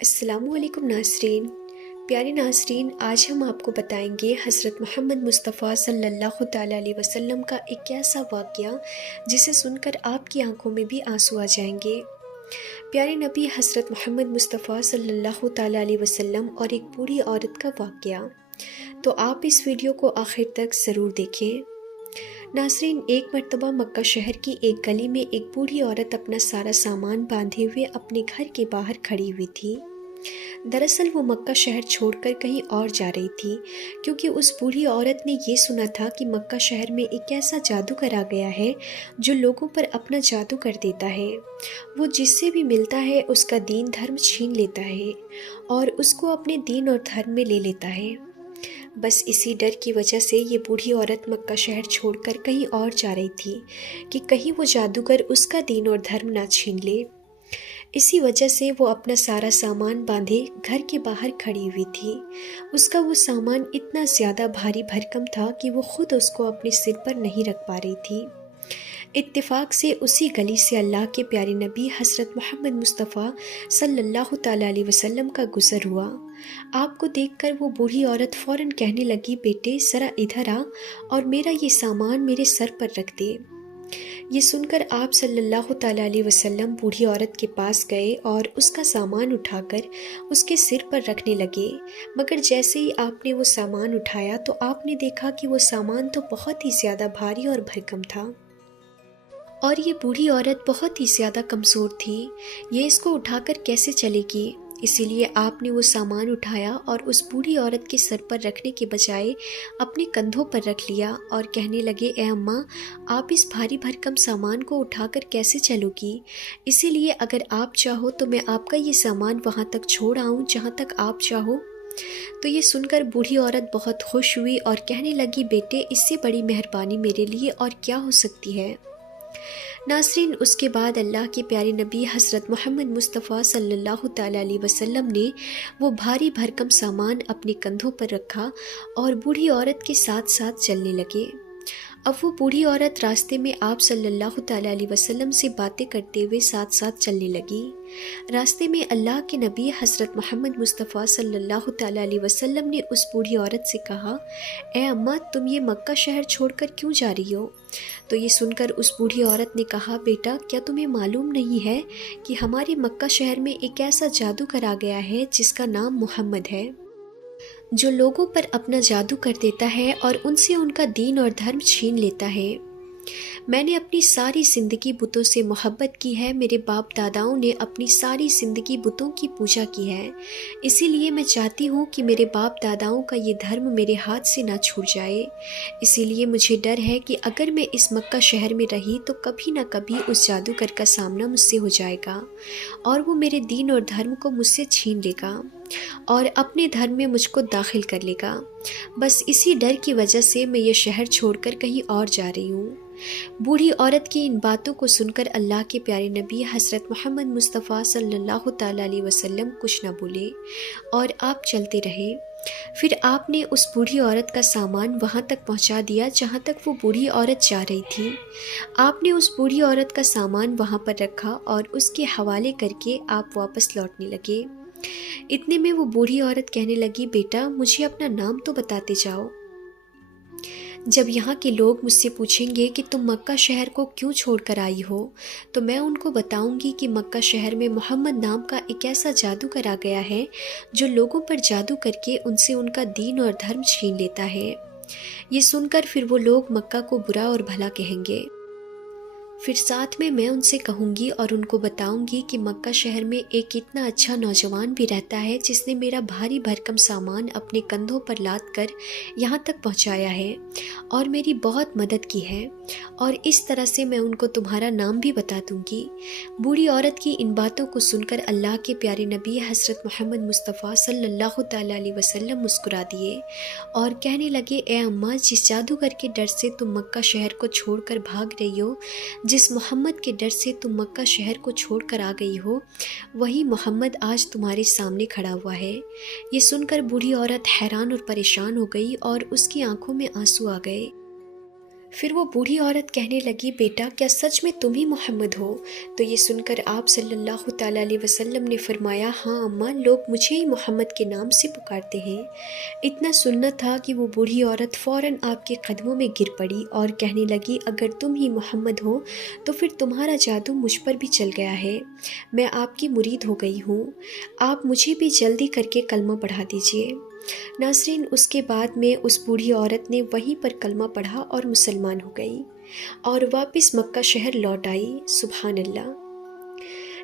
السلام علیکم ناظرین۔ پیارے ناظرین، آج ہم آپ کو بتائیں گے حضرت محمد مصطفیٰ صلی اللہ تعالیٰ علیہ وسلم کا ایک ایسا واقعہ جسے سن کر آپ کی آنکھوں میں بھی آنسو آ جائیں گے۔ پیارے نبی حضرت محمد مصطفیٰ صلی اللہ تعالیٰ علیہ وسلم اور ایک بوڑھی عورت کا واقعہ، تو آپ اس ویڈیو کو آخر تک ضرور دیکھیں۔ ناظرین، ایک مرتبہ مکہ شہر کی ایک گلی میں ایک بوڑھی عورت اپنا سارا سامان باندھے ہوئے اپنے گھر کے باہر کھڑی ہوئی تھی۔ دراصل وہ مکہ شہر چھوڑ کر کہیں اور جا رہی تھی، کیونکہ اس بوڑھی عورت نے یہ سنا تھا کہ مکہ شہر میں ایک ایسا جادوگر آ گیا ہے جو لوگوں پر اپنا جادو کر دیتا ہے۔ وہ جس سے بھی ملتا ہے اس کا دین دھرم چھین لیتا ہے اور اس کو اپنے دین اور دھرم میں لے لیتا ہے۔ بس اسی ڈر کی وجہ سے یہ بوڑھی عورت مکہ شہر چھوڑ کر کہیں اور جا رہی تھی کہ کہیں وہ جادوگر اس کا دین اور دھرم نہ چھین لے۔ اسی وجہ سے وہ اپنا سارا سامان باندھے گھر کے باہر کھڑی ہوئی تھی۔ اس کا وہ سامان اتنا زیادہ بھاری بھرکم تھا کہ وہ خود اس کو اپنے سر پر نہیں رکھ پا رہی تھی۔ اتفاق سے اسی گلی سے اللہ کے پیارے نبی حضرت محمد مصطفیٰ صلی اللہ تعالیٰ علیہ وسلم کا گزر ہوا۔ آپ کو دیکھ کر وہ بوڑھی عورت فوراً کہنے لگی، بیٹے ذرا ادھر آ اور میرا یہ سامان میرے سر پر رکھ دے۔ یہ سن کر آپ صلی اللہ تعالیٰ علیہ وسلم بوڑھی عورت کے پاس گئے اور اس کا سامان اٹھا کر اس کے سر پر رکھنے لگے، مگر جیسے ہی آپ نے وہ سامان اٹھایا تو آپ نے دیکھا کہ وہ سامان تو بہت ہی زیادہ بھاری اور بھرکم تھا، اور یہ بوڑھی عورت بہت ہی زیادہ کمزور تھی۔ یہ اس کو اٹھا کر کیسے چلے گی؟ اسی لیے آپ نے وہ سامان اٹھایا اور اس بوڑھی عورت کے سر پر رکھنے کے بجائے اپنے کندھوں پر رکھ لیا اور کہنے لگے، اے اماں، آپ اس بھاری بھرکم سامان کو اٹھا کر کیسے چلو گی؟ اسی لیے اگر آپ چاہو تو میں آپ کا یہ سامان وہاں تک چھوڑ آؤں جہاں تک آپ چاہو۔ تو یہ سن کر بوڑھی عورت بہت خوش ہوئی اور کہنے لگی، بیٹے اس سے بڑی مہربانی میرے لیے اور کیا ہو سکتی ہے؟ ناظرین، اس کے بعد اللہ کے پیارے نبی حضرت محمد مصطفیٰ صلی اللہ تعالیٰ علیہ وسلم نے وہ بھاری بھرکم سامان اپنے کندھوں پر رکھا اور بوڑھی عورت کے ساتھ ساتھ چلنے لگے۔ اب وہ بوڑھی عورت راستے میں آپ صلی اللہ تعالیٰ علیہ وسلم سے باتیں کرتے ہوئے ساتھ ساتھ چلنے لگی۔ راستے میں اللہ کے نبی حضرت محمد مصطفیٰ صلی اللہ تعالیٰ علیہ وسلم نے اس بوڑھی عورت سے کہا، اے اماں، تم یہ مکہ شہر چھوڑ کر کیوں جا رہی ہو؟ تو یہ سن کر اس بوڑھی عورت نے کہا، بیٹا کیا تمہیں معلوم نہیں ہے کہ ہمارے مکہ شہر میں ایک ایسا جادوگر آ گیا ہے جس کا نام محمد ہے، جو لوگوں پر اپنا جادو کر دیتا ہے اور ان سے ان کا دین اور دھرم چھین لیتا ہے۔ میں نے اپنی ساری زندگی بتوں سے محبت کی ہے، میرے باپ داداؤں نے اپنی ساری زندگی بتوں کی پوجا کی ہے، اسی لیے میں چاہتی ہوں کہ میرے باپ داداؤں کا یہ دھرم میرے ہاتھ سے نہ چھوٹ جائے۔ اسی لیے مجھے ڈر ہے کہ اگر میں اس مکہ شہر میں رہی تو کبھی نہ کبھی اس جادوگر کا سامنا مجھ سے ہو جائے گا اور وہ میرے دین اور دھرم کو مجھ سے چھین لے گا اور اپنے دھرم میں مجھ کو داخل کر لے گا۔ بس اسی ڈر کی وجہ سے میں یہ شہر چھوڑ کر کہیں اور جا رہی ہوں۔ بوڑھی عورت کی ان باتوں کو سن کر اللہ کے پیارے نبی حضرت محمد مصطفیٰ صلی اللہ تعالیٰ علیہ وسلم کچھ نہ بولے اور آپ چلتے رہے۔ پھر آپ نے اس بوڑھی عورت کا سامان وہاں تک پہنچا دیا جہاں تک وہ بوڑھی عورت جا رہی تھی۔ آپ نے اس بوڑھی عورت کا سامان وہاں پر رکھا اور اس کے حوالے کر کے آپ واپس لوٹنے لگے۔ اتنے میں وہ بوڑھی عورت کہنے لگی، بیٹا مجھے اپنا نام تو بتاتے جاؤ۔ جب یہاں کے لوگ مجھ سے پوچھیں گے کہ تم مکہ شہر کو کیوں چھوڑ کر آئی ہو تو میں ان کو بتاؤں گی کہ مکہ شہر میں محمد نام کا ایک ایسا جادوگر آ گیا ہے جو لوگوں پر جادو کر کے ان سے ان کا دین اور دھرم چھین لیتا ہے۔ یہ سن کر پھر وہ لوگ مکہ کو برا اور بھلا کہیں گے۔ پھر ساتھ میں ان سے کہوں گی اور ان کو بتاؤں گی کہ مکہ شہر میں ایک اتنا اچھا نوجوان بھی رہتا ہے جس نے میرا بھاری بھرکم سامان اپنے کندھوں پر لاد کر یہاں تک پہنچایا ہے اور میری بہت مدد کی ہے، اور اس طرح سے میں ان کو تمہارا نام بھی بتا دوں گی۔ بوڑھی عورت کی ان باتوں کو سن کر اللہ کے پیارے نبی حضرت محمد مصطفیٰ صلی اللہ تعالیٰ علیہ وسلم مسکرا دیے اور کہنے لگے، اے اماں، جس جادوگر کے ڈر سے تم مکہ شہر کو چھوڑ کر بھاگ رہی ہو، جس محمد کے ڈر سے تم مکہ شہر کو چھوڑ کر آ گئی ہو، وہی محمد آج تمہارے سامنے کھڑا ہوا ہے۔ یہ سن کر بوڑھی عورت حیران اور پریشان ہو گئی اور اس کی آنکھوں میں آنسو آ گئے۔ پھر وہ بوڑھی عورت کہنے لگی بیٹا کیا سچ میں تم ہی محمد ہو؟ تو یہ سن کر آپ صلی اللہ تعالیٰ علیہ وسلم نے فرمایا ہاں اماں، لوگ مجھے ہی محمد کے نام سے پکارتے ہیں۔ اتنا سننا تھا کہ وہ بوڑھی عورت فوراً آپ کے قدموں میں گر پڑی اور کہنے لگی اگر تم ہی محمد ہو تو پھر تمہارا جادو مجھ پر بھی چل گیا ہے، میں آپ کی مرید ہو گئی ہوں، آپ مجھے بھی جلدی کر کے کلمہ پڑھا دیجیے۔ ناظرین، اس کے بعد میں اس بوڑھی عورت نے وہیں پر کلمہ پڑھا اور مسلمان ہو گئی اور واپس مکہ شہر لوٹ آئی۔ سبحان اللہ۔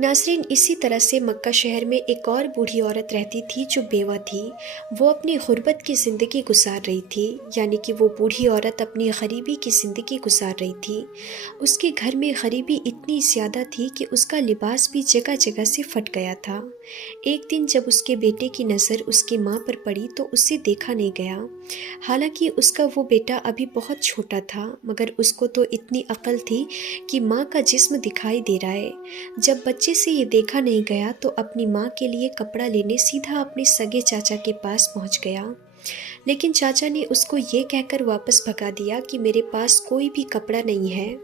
ناظرین، اسی طرح سے مکہ شہر میں ایک اور بوڑھی عورت رہتی تھی جو بیوہ تھی۔ وہ اپنی غربت کی زندگی گزار رہی تھی، یعنی کہ وہ بوڑھی عورت اپنی غریبی کی زندگی گزار رہی تھی۔ اس کے گھر میں غریبی اتنی زیادہ تھی کہ اس کا لباس بھی جگہ جگہ سے پھٹ گیا تھا۔ ایک دن جب اس کے بیٹے کی نظر اس کی ماں پر پڑی تو اسے دیکھا نہیں گیا، حالانکہ اس کا وہ بیٹا ابھی بہت چھوٹا تھا، مگر اس کو تو اتنی عقل تھی کہ ماں کا جسم دکھائی دے رہا ہے۔ جب بچے سے یہ دیکھا نہیں گیا تو اپنی ماں کے لیے کپڑا لینے سیدھا اپنے سگے چاچا کے پاس پہنچ گیا، لیکن چاچا نے اس کو یہ کہہ کر واپس بھگا دیا کہ میرے پاس کوئی بھی کپڑا نہیں ہے۔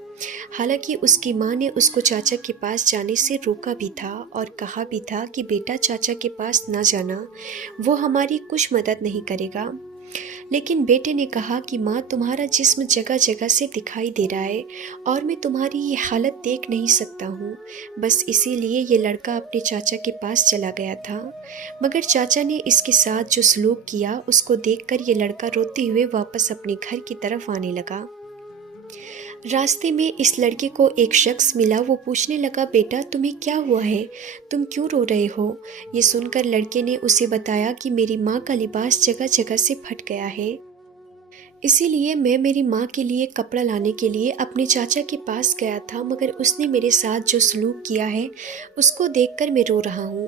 حالانکہ اس کی ماں نے اس کو چاچا کے پاس جانے سے روکا بھی تھا اور کہا بھی تھا کہ بیٹا چاچا کے پاس نہ جانا، وہ ہماری کچھ مدد نہیں کرے گا۔ لیکن بیٹے نے کہا کہ ماں، تمہارا جسم جگہ جگہ سے دکھائی دے رہا ہے اور میں تمہاری یہ حالت دیکھ نہیں سکتا ہوں، بس اسی لیے یہ لڑکا اپنے چاچا کے پاس چلا گیا تھا۔ مگر چاچا نے اس کے ساتھ جو سلوک کیا اس کو دیکھ کر یہ لڑکا روتے ہوئے واپس اپنے گھر کی طرف آنے لگا۔ راستے میں اس لڑکے کو ایک شخص ملا، وہ پوچھنے لگا بیٹا تمہیں کیا ہوا ہے، تم کیوں رو رہے ہو؟ یہ سن کر لڑکے نے اسے بتایا کہ میری ماں کا لباس جگہ جگہ سے پھٹ گیا ہے، اسی لیے میں میری ماں کے لیے کپڑا لانے کے لیے اپنے چاچا کے پاس گیا تھا، مگر اس نے میرے ساتھ جو سلوک کیا ہے اس کو دیکھ کر میں رو رہا ہوں۔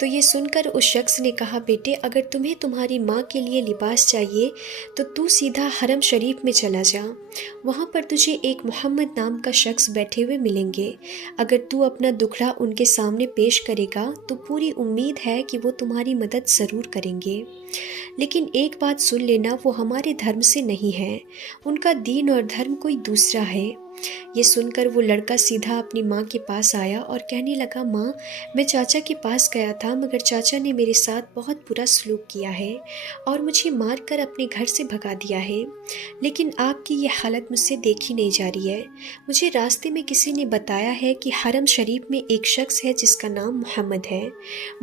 تو یہ سن کر اس شخص نے کہا بیٹے اگر تمہیں تمہاری ماں کے لیے لباس چاہیے تو سیدھا حرم شریف میں چلا جا، وہاں پر تجھے ایک محمد نام کا شخص بیٹھے ہوئے ملیں گے، اگر تو اپنا دکھڑا ان کے سامنے پیش کرے گا تو پوری امید ہے کہ وہ تمہاری مدد ضرور کریں گے، لیکن ایک بات سن لینا، وہ ہمارے دھرم سے نہیں ہے، ان کا دین اور دھرم کوئی دوسرا ہے۔ یہ سن کر وہ لڑکا سیدھا اپنی ماں کے پاس آیا اور کہنے لگا ماں، میں چاچا کے پاس گیا تھا مگر چاچا نے میرے ساتھ بہت برا سلوک کیا ہے اور مجھے مار کر اپنے گھر سے بھگا دیا ہے، لیکن آپ کی یہ حالت مجھ سے دیکھی نہیں جا رہی ہے۔ مجھے راستے میں کسی نے بتایا ہے کہ حرم شریف میں ایک شخص ہے جس کا نام محمد ہے،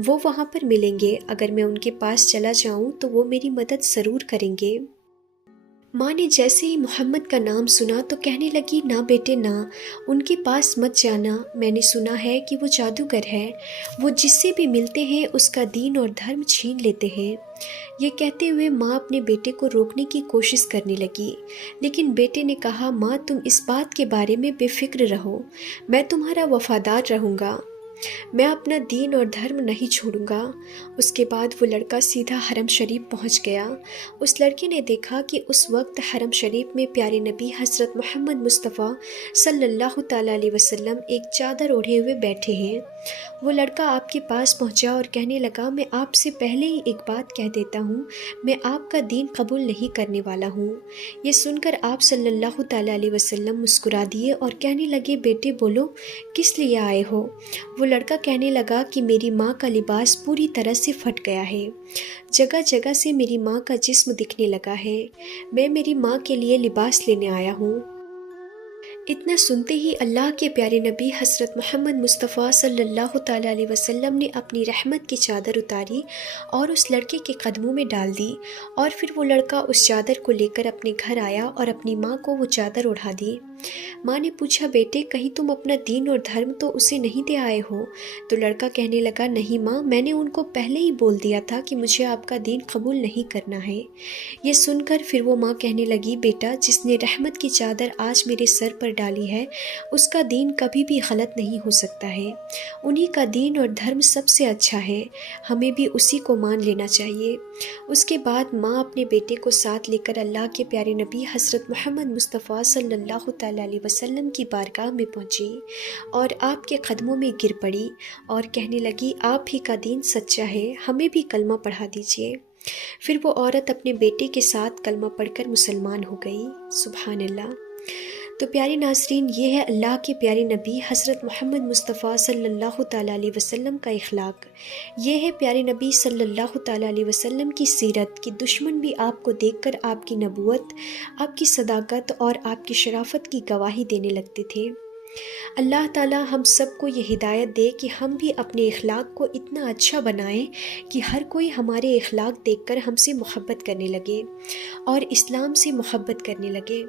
وہ وہاں پر ملیں گے، اگر میں ان کے پاس چلا جاؤں تو وہ میری مدد ضرور کریں گے۔ ماں نے جیسے ہی محمد کا نام سنا تو کہنے لگی نہ بیٹے نہ، ان کے پاس مت جانا، میں نے سنا ہے کہ وہ جادوگر ہے، وہ جس سے بھی ملتے ہیں اس کا دین اور دھرم چھین لیتے ہیں۔ یہ کہتے ہوئے ماں اپنے بیٹے کو روکنے کی کوشش کرنے لگی، لیکن بیٹے نے کہا ماں تم اس بات کے بارے میں بے فکر رہو، میں تمہارا وفادار رہوں گا، میں اپنا دین اور دھرم نہیں چھوڑوں گا۔ اس کے بعد وہ لڑکا سیدھا حرم شریف پہنچ گیا۔ اس لڑکے نے دیکھا کہ اس وقت حرم شریف میں پیارے نبی حضرت محمد مصطفیٰ صلی اللہ تعالیٰ علیہ وسلم ایک چادر اوڑھے ہوئے بیٹھے ہیں۔ وہ لڑکا آپ کے پاس پہنچا اور کہنے لگا میں آپ سے پہلے ہی ایک بات کہہ دیتا ہوں، میں آپ کا دین قبول نہیں کرنے والا ہوں۔ یہ سن کر آپ صلی اللہ تعالیٰ علیہ وسلم مسکرا دیے اور کہنے لگے بیٹے بولو کس لیے آئے ہو؟ وہ لڑکا کہنے لگا کہ میری ماں کا لباس پوری طرح سے پھٹ گیا ہے، جگہ جگہ سے میری ماں کا جسم دکھنے لگا ہے، میں میری ماں کے لیے لباس لینے آیا ہوں۔ اتنا سنتے ہی اللہ کے پیارے نبی حضرت محمد مصطفیٰ صلی اللہ تعالیٰ علیہ وسلم نے اپنی رحمت کی چادر اتاری اور اس لڑکے کے قدموں میں ڈال دی، اور پھر وہ لڑکا اس چادر کو لے کر اپنے گھر آیا اور اپنی ماں کو وہ چادر اڑھا دی۔ ماں نے پوچھا بیٹے کہیں تم اپنا دین اور دھرم تو اسے نہیں دے آئے ہو؟ تو لڑکا کہنے لگا نہیں ماں، میں نے ان کو پہلے ہی بول دیا تھا کہ مجھے آپ کا دین قبول نہیں کرنا ہے۔ یہ سن کر پھر وہ ماں کہنے لگی بیٹا جس نے رحمت کی چادر آج میرے سر پر ڈالی ہے اس کا دین کبھی بھی غلط نہیں ہو سکتا ہے، انہی کا دین اور دھرم سب سے اچھا ہے، ہمیں بھی اسی کو مان لینا چاہیے۔ اس کے بعد ماں اپنے بیٹے کو ساتھ لے کر اللہ کے پیارے نبی حضرت محمد مصطفیٰ صلی اللہ تعالیٰ علیہ وسلم کی بارگاہ میں پہنچی اور آپ کے قدموں میں گر پڑی اور کہنے لگی آپ ہی کا دین سچا ہے، ہمیں بھی کلمہ پڑھا دیجیے۔ پھر وہ عورت اپنے بیٹے کے ساتھ کلمہ پڑھ کر مسلمان ہو گئی۔ سبحان اللہ۔ تو پیارے ناظرین، یہ ہے اللہ کے پیارے نبی حضرت محمد مصطفیٰ صلی اللہ تعالیٰ علیہ وسلم کا اخلاق۔ یہ ہے پیارے نبی صلی اللہ تعالیٰ علیہ وسلم کی سیرت کہ دشمن بھی آپ کو دیکھ کر آپ کی نبوت، آپ کی صداقت اور آپ کی شرافت کی گواہی دینے لگتے تھے۔ اللہ تعالیٰ ہم سب کو یہ ہدایت دے کہ ہم بھی اپنے اخلاق کو اتنا اچھا بنائیں کہ ہر کوئی ہمارے اخلاق دیکھ کر ہم سے محبت کرنے لگے اور اسلام سے محبت کرنے لگے۔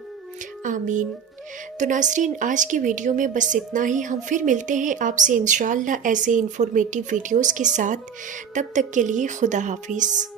آمین۔ تو ناظرین، آج کی ویڈیو میں بس اتنا ہی۔ ہم پھر ملتے ہیں آپ سے انشاءاللہ ایسے انفارمیٹیو ویڈیوز کے ساتھ۔ تب تک کے لیے خدا حافظ۔